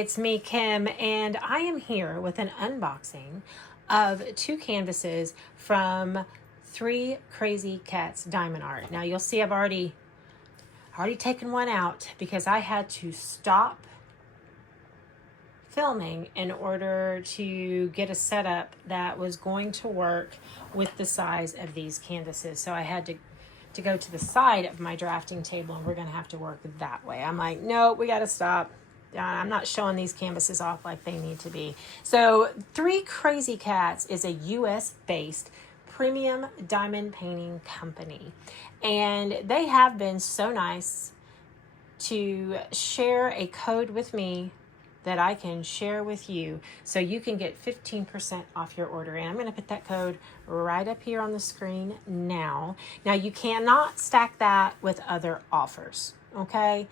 it's me, Kim, and I am here with an unboxing of 2 canvases from 3KrazyKats Diamond Art. Now you'll see I've already taken one out because I had to stop filming in order to get a setup that was going to work with the size of these canvases. So I had to go to the side of my drafting table, and we're going to have to work that way. I'm like, no, we got to stop. I'm not showing these canvases off like they need to be. So 3KrazyKats is a US-based premium diamond painting company. And they have been so nice to share a code with me that I can share with you so you can get 15% off your order. And I'm going to put that code right up here on the screen now. Now you cannot stack that with other offers, okay?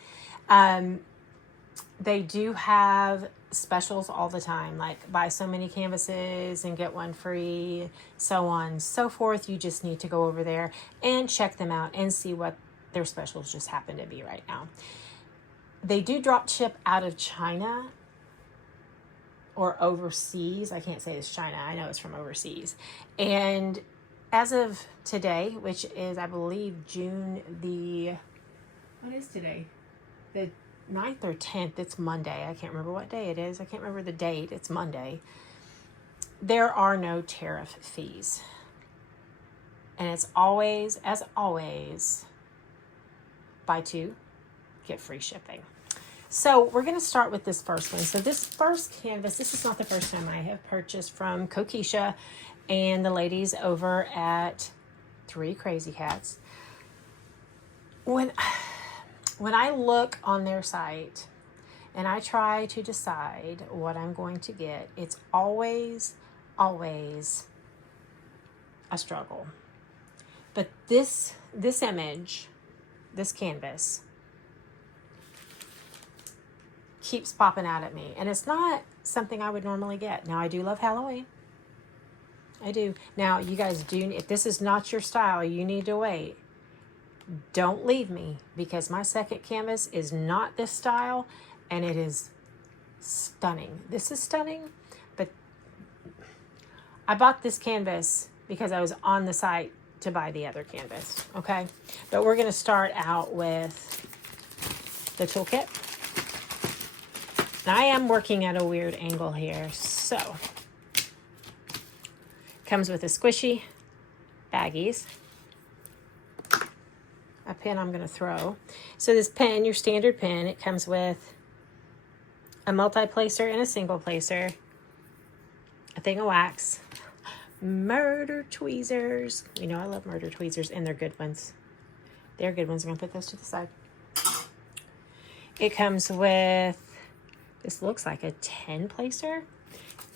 They do have specials all the time, like buy so many canvases and get one free, so on and so forth. You just need to go over there and check them out and see what their specials just happen to be right now. They do drop ship out of China or overseas. I can't say it's China. I know it's from overseas. And as of today, which is, I believe, June what is today? The 9th or 10th. It's Monday. I can't remember what day it is. I can't remember the date. It's Monday. There are no tariff fees. And it's always, as always, buy 2, get free shipping. So we're going to start with this first one. So this first canvas, this is not the first time I have purchased from Kokisha and the ladies over at 3KrazyKats. When I look on their site and I try to decide what I'm going to get, it's always a struggle. But this image, this canvas, keeps popping out at me, and it's not something I would normally get. Now I do love Halloween. I do. Now you guys do, if this is not your style, you need to wait. Don't leave me, because my second canvas is not this style, and it is stunning. This is stunning, but I bought this canvas because I was on the site to buy the other canvas, okay? But we're going to start out with the toolkit. Now, I am working at a weird angle here, so comes with a squishy baggies, a pen I'm going to throw. So this pen, your standard pen, it comes with a multi-placer and a single placer, a thing of wax, murder tweezers. You know I love murder tweezers, and they're good ones. They're good ones. I'm going to put those to the side. It comes with, this looks like a 10 placer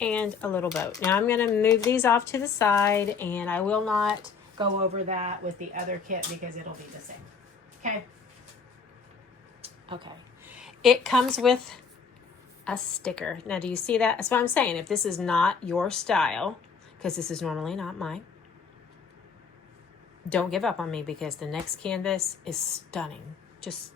and a little boat. Now I'm going to move these off to the side, and I will not go over that with the other kit because it'll be the same. Okay. Okay. It comes with a sticker. Now, do you see that? That's what I'm saying. If this is not your style, because this is normally not mine, don't give up on me, because the next canvas is stunning. Just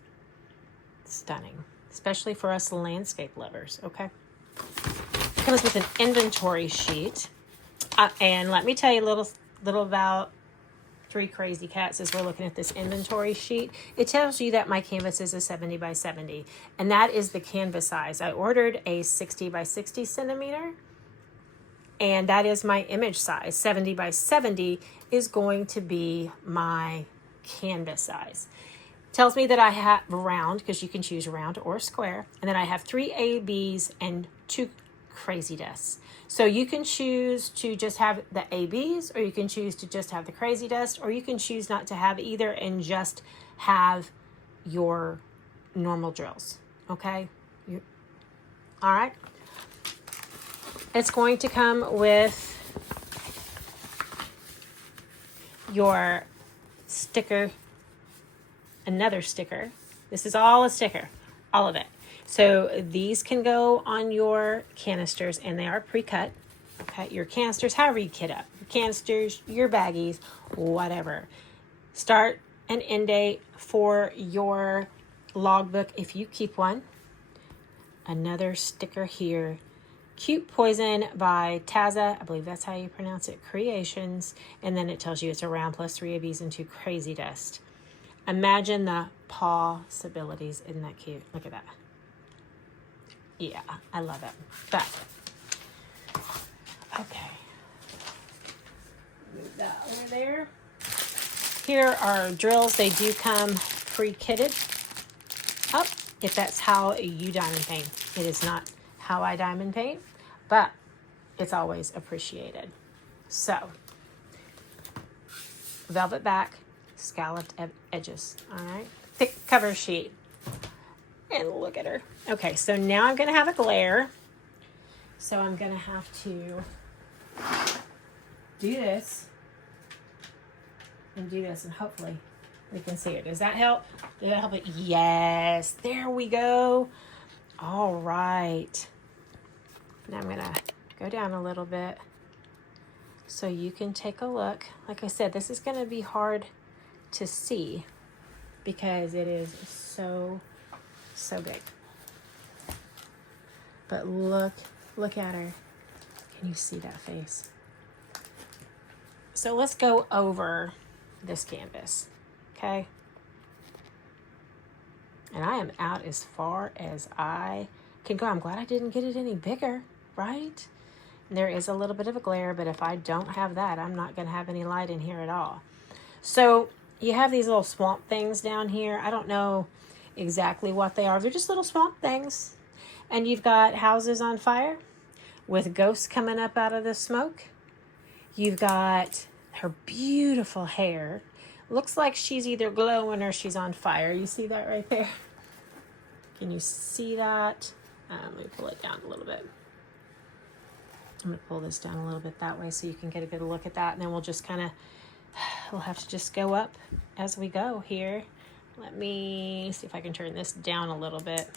stunning. Especially for us landscape lovers, okay? It comes with an inventory sheet. And let me tell you a little about 3KrazyKats as we're looking at this inventory sheet. It tells you that my canvas is a 70 by 70, and that is the canvas size. I ordered a 60 by 60 centimeter, and that is my image size. 70 by 70 is going to be my canvas size. Tells me that I have round, because you can choose round or square, and then I have 3 ABs and 2 crazy dusts. So you can choose to just have the ABs, or you can choose to just have the crazy dust, or you can choose not to have either and just have your normal drills. Okay? All right? It's going to come with your sticker, another sticker. This is all a sticker, all of it. So these can go on your canisters, and they are pre-cut. Okay, your canisters, however you kit up. Your canisters, your baggies, whatever. Start and end date for your logbook if you keep one. another sticker here. Cute Poison by Taza, I believe that's how you pronounce it, Creations. And then it tells you it's a round plus 3 of these and 2 Crazy Dust. Imagine the possibilities. Isn't that cute? Look at that. Yeah, I love it. But, okay. Move that over there. Here are drills. They do come pre-kitted up if that's how you diamond paint. It is not how I diamond paint, but it's always appreciated. So, velvet back, scalloped edges, all right? Thick cover sheet. And look at her. Okay, so now I'm going to have a glare. So I'm going to have to do this and do this, and hopefully we can see it. Does that help? Did that help it? Yes. There we go. All right. Now I'm going to go down a little bit so you can take a look. Like I said, this is going to be hard to see because it is so big. But look at her. Can you see that face? So let's go over this canvas, okay? And I am out as far as I can go. I'm glad I didn't get it any bigger, right? And there is a little bit of a glare, but if I don't have that, I'm not going to have any light in here at all. So you have these little swamp things down here. I don't know exactly what they are. They're just little swamp things. And you've got houses on fire with ghosts coming up out of the smoke. You've got her beautiful hair. Looks like she's either glowing or she's on fire. You see that right there? Can you see that? Let me pull it down a little bit. I'm going to pull this down a little bit that way so you can get a good look at that. And then we'll just kind of, we'll have to just go up as we go here. Let me see if I can turn this down a little bit.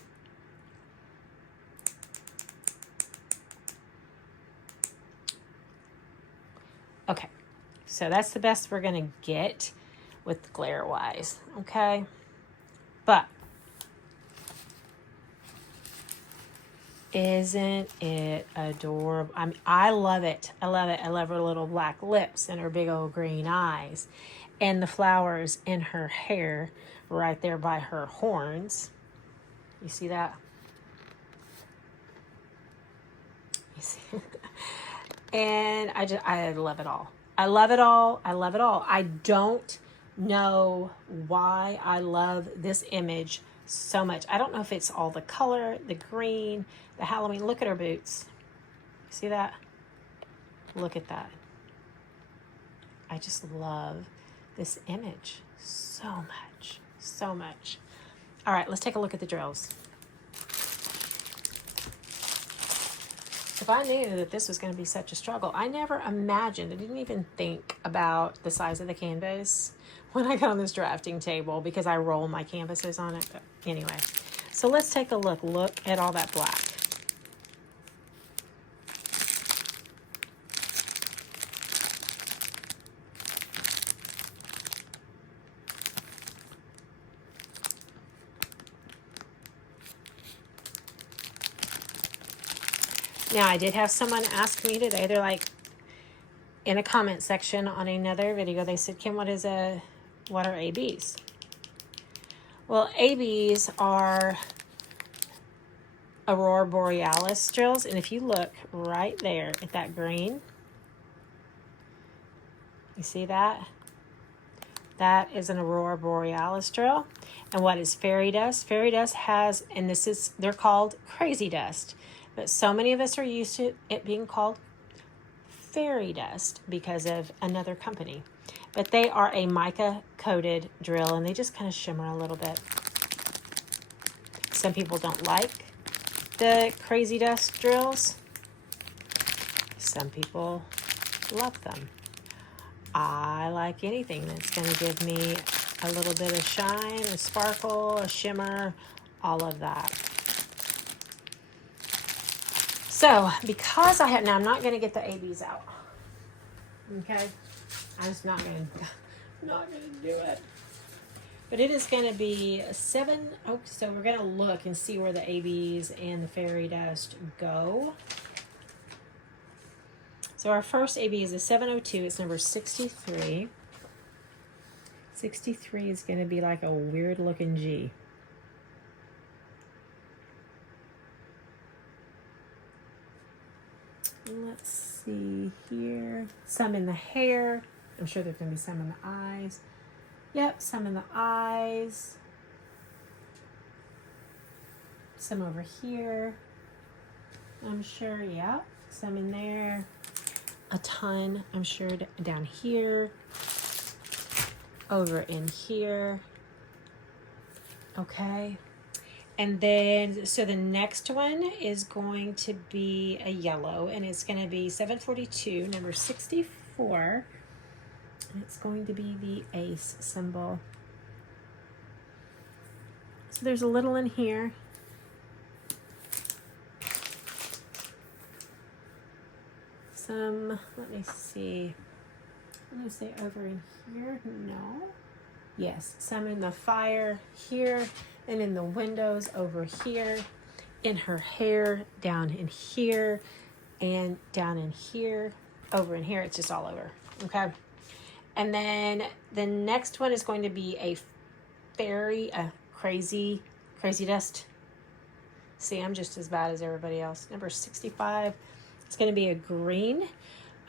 Okay, so that's the best we're going to get with glare wise, okay? But isn't it adorable? I mean, I love it. I love it. I love her little black lips and her big old green eyes and the flowers in her hair right there by her horns. You see that? You see? And I love it all. I love it all. I love it all. I don't know why I love this image so much. I don't know if it's all the color, the green, the Halloween. Look at her boots. See that? Look at that. I just love this image so much. So much. All right, let's take a look at the drills. If I knew that this was going to be such a struggle, I never imagined, I didn't even think about the size of the canvas when I got on this drafting table because I roll my canvases on it. But anyway, so let's take a look. Look at all that black. Now, I did have someone ask me today, they're like, in a comment section on another video, they said, Kim, what are ABs? Well, ABs are Aurora Borealis drills. And if you look right there at that green, you see that? That is an Aurora Borealis drill. And what is fairy dust? Fairy dust has, and they're called crazy dust. But so many of us are used to it being called fairy dust because of another company. But they are a mica coated drill and they just kind of shimmer a little bit. Some people don't like the crazy dust drills. Some people love them. I like anything that's going to give me a little bit of shine, a sparkle, a shimmer, all of that. So, because now I'm not going to get the ABs out. Okay? I'm just not going to do it. But it is going to be a 7. Oh, so we're going to look and see where the ABs and the fairy dust go. So our first AB is a 702. It's number 63. 63 is going to be like a weird looking G. Let's see here. Some in the hair. I'm sure there's going to be some in the eyes. Yep, some in the eyes. Some over here. I'm sure, yeah. Some in there. A ton, I'm sure, down here. Over in here. Okay. And then, so the next one is going to be a yellow, and it's going to be 742, number 64. And it's going to be the ace symbol. So there's a little in here. Some, let me see. I'm going to say over in here. No. Yes, some in the fire here, and in the windows over here, in her hair, down in here, and down in here, over in here. It's just all over. Okay. And then the next one is going to be a fairy, a crazy dust. See, I'm just as bad as everybody else. Number 65. It's going to be a green.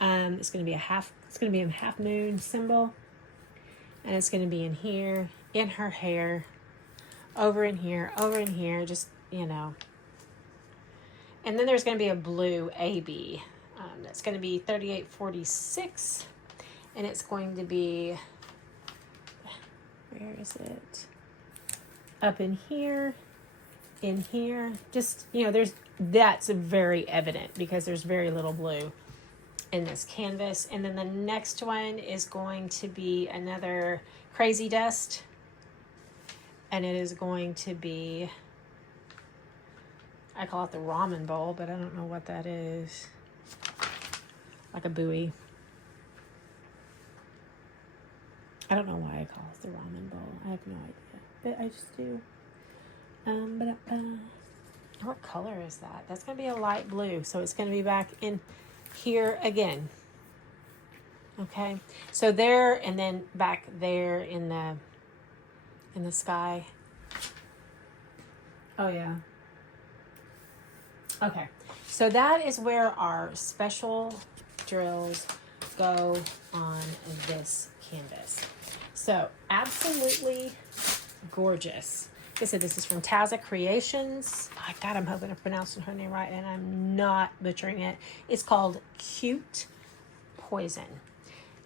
It's going to be a half moon symbol. And it's going to be in here, in her hair, over in here, just, you know. And then there's going to be a blue AB. That's going to be 3846. And it's going to be, where is it? Up in here, just, you know, that's very evident because there's very little blue in this canvas. And then the next one is going to be another crazy dust, and it is going to be, I call it the ramen bowl, but I don't know what that is. Like a buoy. I don't know why I call it the ramen bowl. I have no idea, but I just do. What color is that? That's going to be a light blue, so it's going to be back in here again. Okay, so there, and then back there in the sky. Oh yeah. Okay, so that is where our special drills go on this canvas. So absolutely gorgeous. Like I said, this is from Taza Creations. Oh, God, I'm hoping I'm pronouncing her name right, and I'm not butchering it. It's called Cute Poison.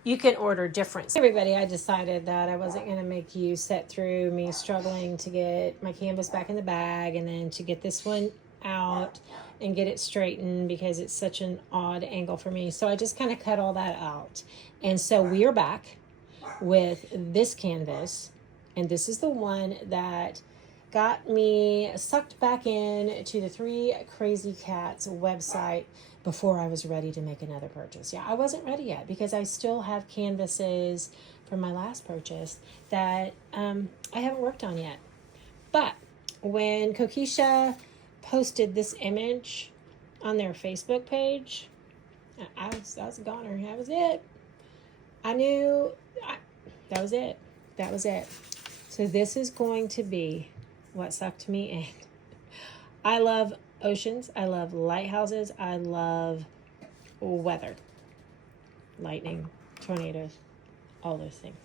You can order different. Everybody, I decided that I wasn't going to make you sit through me struggling to get my canvas back in the bag and then to get this one out and get it straightened because it's such an odd angle for me. So I just kind of cut all that out. And so we are back with this canvas, and this is the one that got me sucked back in to the 3KrazyKats website before I was ready to make another purchase. Yeah, I wasn't ready yet because I still have canvases from my last purchase that I haven't worked on yet. But when Kokisha posted this image on their Facebook page, I was a goner. That was it. I knew that was it. That was it. So this is going to be what sucked me in. I love oceans. I love lighthouses. I love weather. Lightning, tornadoes, all those things.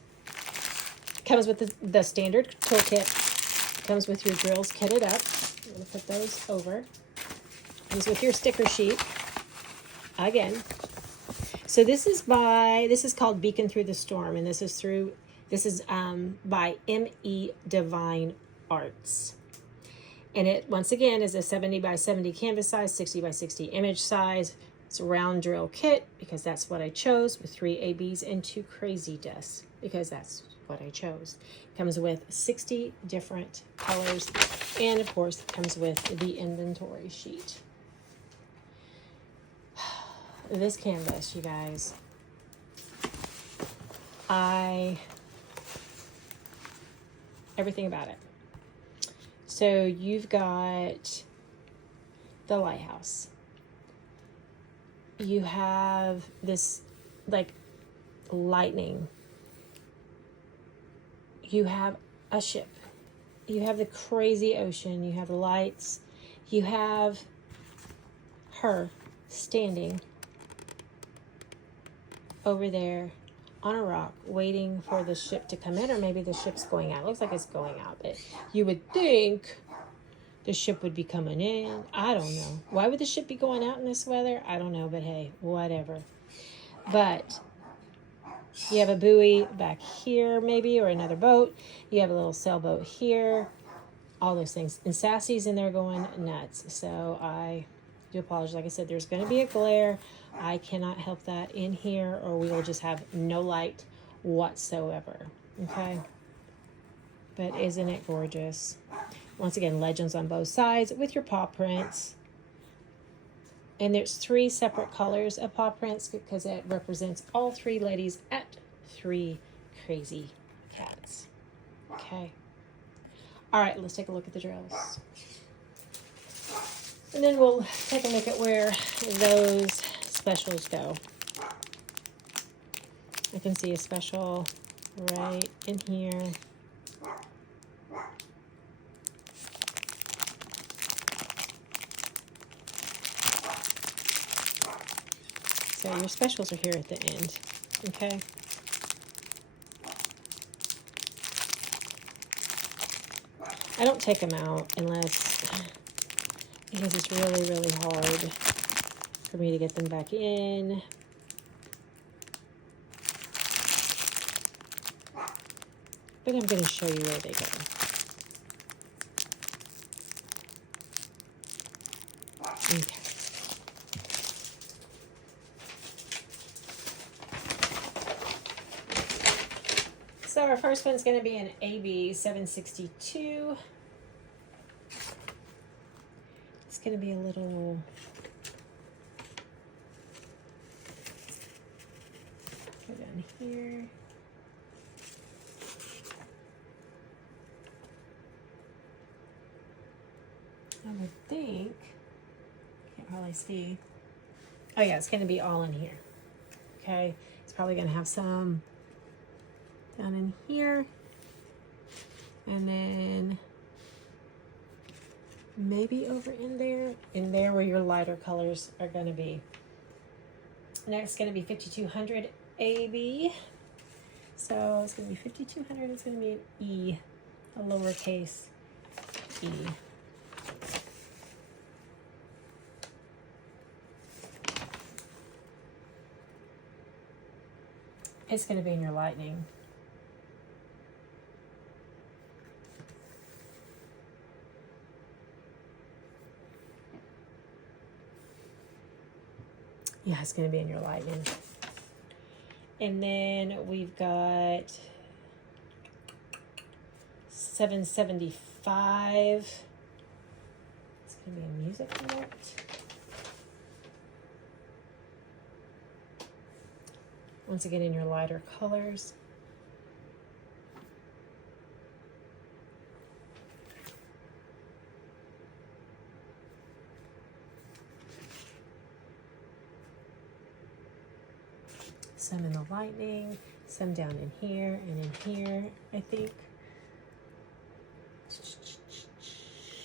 Comes with the standard toolkit. Comes with your drills kitted up. I'm going to put those over. Comes with your sticker sheet. Again. So this is called Beacon Through the Storm, and this is by M.E. Divine Arts. And it, once again, is a 70 by 70 canvas size, 60 by 60 image size. It's a round drill kit because that's what I chose, with 3 ABs and 2 crazy dusts because that's what I chose. It comes with 60 different colors, and of course it comes with the inventory sheet. This canvas, you guys, everything about it. So you've got the lighthouse. You have this like lightning. You have a ship. You have the crazy ocean. You have the lights. You have her standing over there on a rock waiting for the ship to come in, or maybe the ship's going out. It looks like it's going out, but you would think the ship would be coming in. I don't know. Why would the ship be going out in this weather? I don't know, but hey, whatever. But you have a buoy back here maybe, or another boat. You have a little sailboat here. All those things. And Sassy's in there going nuts. So I do apologize. Like I said, there's going to be a glare. I cannot help that in here, or we will just have no light whatsoever. Okay? But isn't it gorgeous? Once again, legends on both sides with your paw prints. And there's 3 separate colors of paw prints because it represents all 3 ladies at 3 Crazy Cats. Okay. All right, let's take a look at the drills. And then we'll take a look at where those specials go. I can see a special right in here. So your specials are here at the end, okay? I don't take them out because it's really, really hard for me to get them back in. But I'm going to show you where they go. Okay. So our first one's going to be an AB 762. It's going to be a little go down here. I would think, can't hardly see. Oh yeah, it's going to be all in here. Okay, it's probably going to have some down in here, and then maybe over in there where your lighter colors are going to be. Next, going to be 5200 AB. So it's going to be 5200. It's going to be an E, a lowercase e. It's going to be in your lightning. Yeah, it's going to be in your lightning. And then we've got 775. It's going to be a music note. Once again, in your lighter colors. Some in the lightning, some down in here and in here, I think.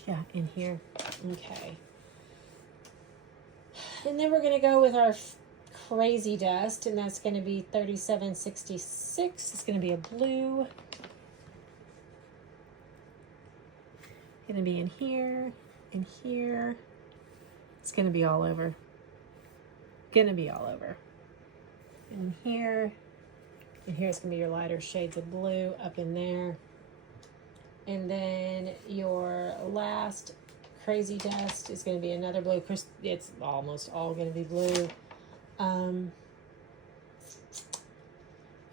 Yeah, in here. Okay. And then we're going to go with our Crazy Dust, and that's going to be 3766. It's going to be a blue. Going to be in here, in here. It's going to be all over. Going to be all over. In here, and here's going to be your lighter shades of blue up in there. And then your last Crazy Dust is going to be another blue. It's almost all going to be blue.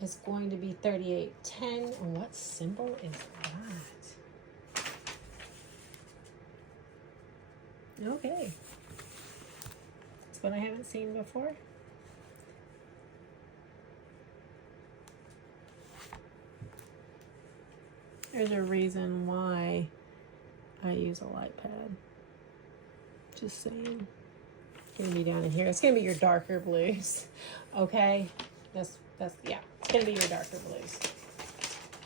It's going to be 3810. And what symbol is that? Okay. It's one I haven't seen before. There's a reason why I use a light pad. Just saying. It's gonna be down in here. It's gonna be your darker blues. Okay? That's yeah. It's gonna be your darker blues.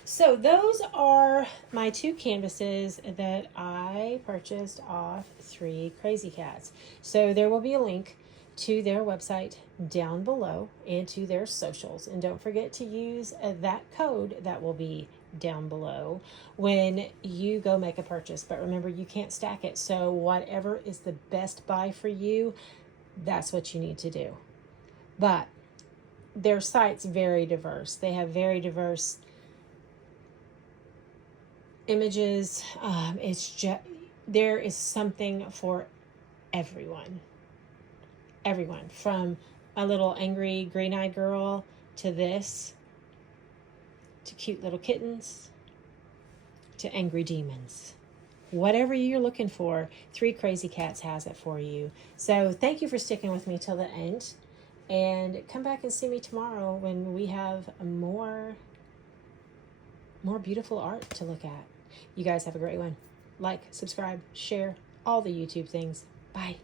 So those are my 2 canvases that I purchased off 3KrazyKats. So there will be a link to their website down below and to their socials. And don't forget to use that code that will be down below when you go make a purchase. But remember, you can't stack it. So whatever is the best buy for you, that's what you need to do. But their site's very diverse. They have very diverse images. It's just, there is something for everyone. Everyone, from a little angry green-eyed girl to this, to cute little kittens, to angry demons. Whatever you're looking for, 3KrazyKats has it for you. So thank you for sticking with me till the end, and come back and see me tomorrow when we have more beautiful art to look at. You guys have a great one. Like, subscribe, share, all the YouTube things. Bye.